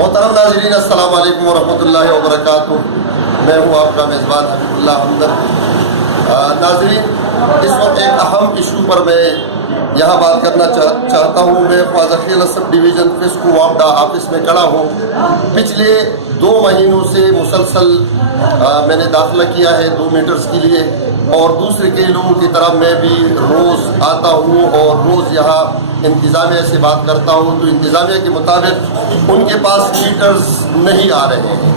محترم ناظرین، السلام علیکم ورحمۃ اللہ وبرکاتہ۔ میں ہوں آپ کا میزبان حبیب اللہ ہمدرد۔ ناظرین، اس وقت ایک اہم ایشو پر میں یہاں بات کرنا چاہتا ہوں۔ میں خواجہ خیل سب ڈویژن فسکو وابڈا آفس میں کھڑا ہوں۔ پچھلے 2 مہینوں سے مسلسل میں نے داخلہ کیا ہے 2 میٹرز کے لیے، اور دوسرے کئی لوگوں کی طرح میں بھی روز آتا ہوں اور روز یہاں انتظامیہ سے بات کرتا ہوں، تو انتظامیہ کے مطابق ان کے پاس میٹرز نہیں آ رہے ہیں۔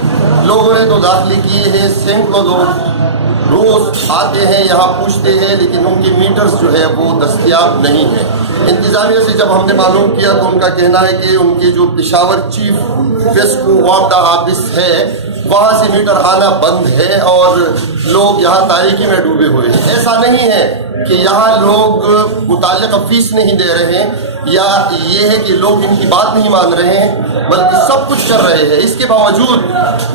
لوگوں نے تو داخلے کیے ہیں، سینکڑوں لوگ روز آتے ہیں یہاں پوچھتے ہیں، لیکن ان کے میٹرز جو ہے وہ دستیاب نہیں ہیں۔ انتظامیہ سے جب ہم نے معلوم کیا تو ان کا کہنا ہے کہ ان کے جو پشاور چیف فسکو وابڈا آفس ہے وہاں سے میٹر آنا بند ہے اور لوگ یہاں تاریکی میں ڈوبے ہوئے ہیں۔ ایسا نہیں ہے کہ یہاں لوگ متعلقہ فیس نہیں دے رہے ہیں یا یہ ہے کہ لوگ ان کی بات نہیں مان رہے ہیں، بلکہ سب کچھ کر رہے ہیں۔ اس کے باوجود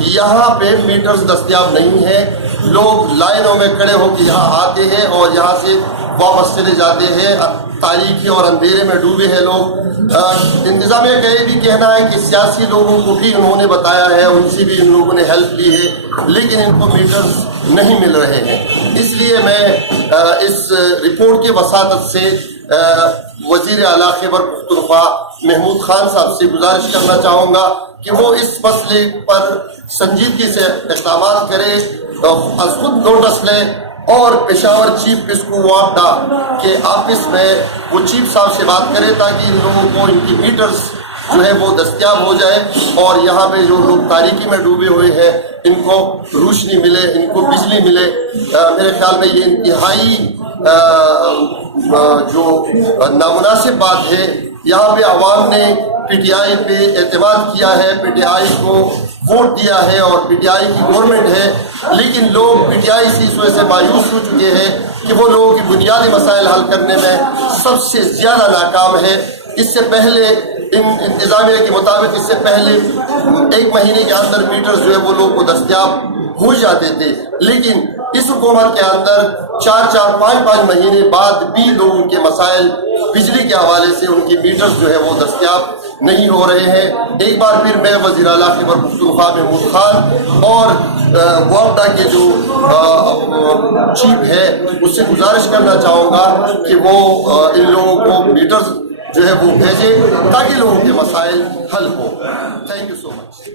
یہاں پہ میٹرز دستیاب نہیں ہیں۔ لوگ لائنوں میں کھڑے ہو کے یہاں آتے ہیں اور یہاں سے واپس چلے جاتے ہیں۔ تاریکی اور اندھیرے میں ڈوبے ہیں لوگ۔ انتظامیہ کا یہ بھی کہنا ہے کہ سیاسی لوگوں کو بھی انہوں نے بتایا ہے، ان سے بھی ان لوگوں نے ہیلپ لی ہے، لیکن ان کو میٹرز نہیں مل رہے ہیں۔ اس لیے میں اس رپورٹ کی وساطت سے وزیر اعلیٰ خیبر پختونخوا محمود خان صاحب سے گزارش کرنا چاہوں گا کہ وہ اس مسئلے پر سنجیدگی سے اقدامات کرے، از خود نوٹس لے اور پشاور چیف فسکو وابڈا کے آفس میں وہ چیف صاحب سے بات کرے تاکہ ان لوگوں کو ان کی میٹرز جو ہے وہ دستیاب ہو جائے اور یہاں پہ جو لوگ تاریکی میں ڈوبے ہوئے ہیں ان کو روشنی ملے، ان کو بجلی ملے۔ میرے خیال میں یہ انتہائی جو نامناسب بات ہے۔ یہاں پہ عوام نے پی ٹی آئی پہ اعتماد کیا ہے، پی ٹی آئی کو ووٹ دیا ہے اور پی ٹی آئی کی گورنمنٹ ہے، لیکن لوگ پی ٹی آئی سے اس وجہ سے مایوس ہو چکے ہیں کہ وہ لوگوں کی بنیادی مسائل حل کرنے میں سب سے زیادہ ناکام ہے۔ اس سے پہلے انتظامیہ کے مطابق اس سے پہلے 1 مہینے کے اندر میٹرز جو ہے وہ لوگوں کو دستیاب ہو جاتے تھے، لیکن اس حکومت کے اندر 4 5 مہینے بعد بھی لوگوں کے مسائل بجلی کے حوالے سے ان کی میٹرز جو ہے وہ دستیاب نہیں ہو رہے ہیں۔ ایک بار پھر میں وزیر اعلیٰ خیبر پختونخوا محمود خان اور وابڈا کے جو چیف ہے اس سے گزارش کرنا چاہوں گا کہ وہ ان لوگوں کو میٹرز جو ہے وہ بھیجے تاکہ لوگوں کے مسائل حل ہو۔ Thank you so much.